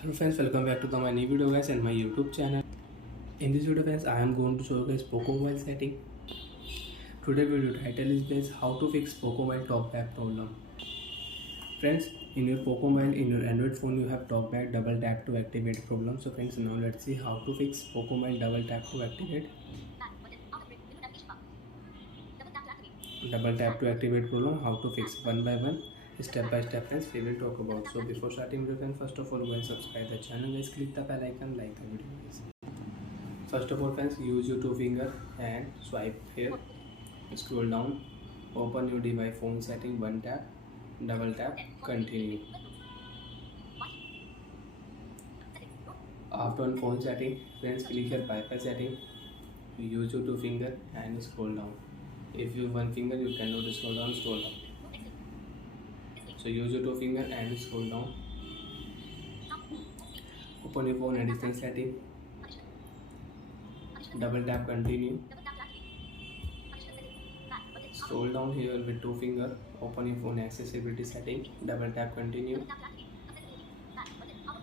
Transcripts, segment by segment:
Hello friends, welcome back to my new video guys and my YouTube channel. In this video guys, I am going to show you guys Poco Mobile setting. Today video title is guys how to fix Poco Mobile TalkBack problem. Friends, in your Poco Mobile, in your Android phone you have TalkBack double tap to activate problem. So friends, now let's see how to fix Poco Mobile double tap to activate. Double tap to activate problem, how to fix one by one. Step by step friends we will talk about. So before starting video friends, first of all go and subscribe the channel guys, click the bell icon, like the video guys. First of all friends, use your two finger and swipe here, scroll down, open your device phone setting, one tap, double tap, continue. After on phone setting friends, click here Wi-Fi setting, use your two finger and scroll down. If you one finger you cannot scroll down, so use your two finger and scroll down. Open your phone additional setting, double tap, continue. Scroll down here with two finger, open your phone accessibility setting, double tap, continue.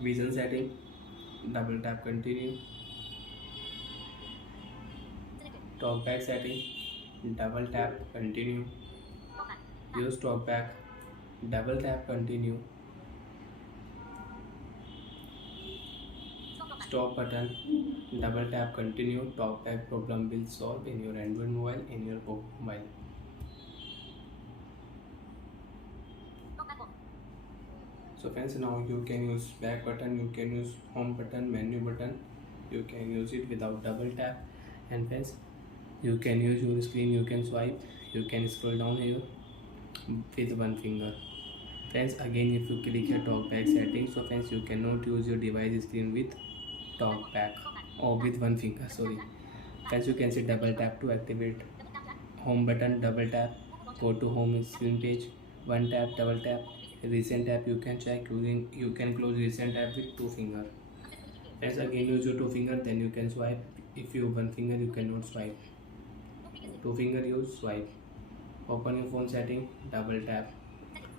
Vision setting, double tap, continue. TalkBack setting, double tap, continue. Use TalkBack, double tap, continue. Stop button, double tap, continue. TalkBack problem will solve in your Android mobile, in your Poco mobile. So friends, now you can use back button, you can use home button, menu button, you can use it without double tap. And friends, you can use your screen, you can swipe, you can scroll down here with one finger. Friends, again if you click here TalkBack settings, so friends you cannot use your device screen with TalkBack or with one finger, sorry. Friends, you can see double tap to activate home button, double tap, go to home screen page, one tap, double tap. Recent app you can check, you can close recent app with two finger. Friends, again use your two finger, then you can swipe. If you one finger you cannot swipe, two finger use swipe. Open your phone setting, double tap.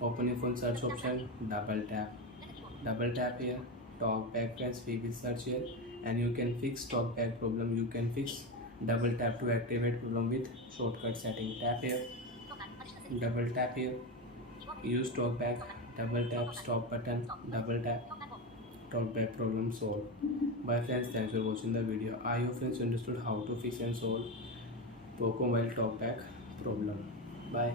Open your phone search option, double tap here, TalkBack. Friends, we will search here and you can fix TalkBack problem. You can fix double tap to activate problem with shortcut setting. Tap here, double tap here, use TalkBack, double tap, stop button, double tap, TalkBack problem solved. Bye friends, thanks for watching the video. I hope friends understood how to fix and solve Poco Mobile TalkBack problem. Bye.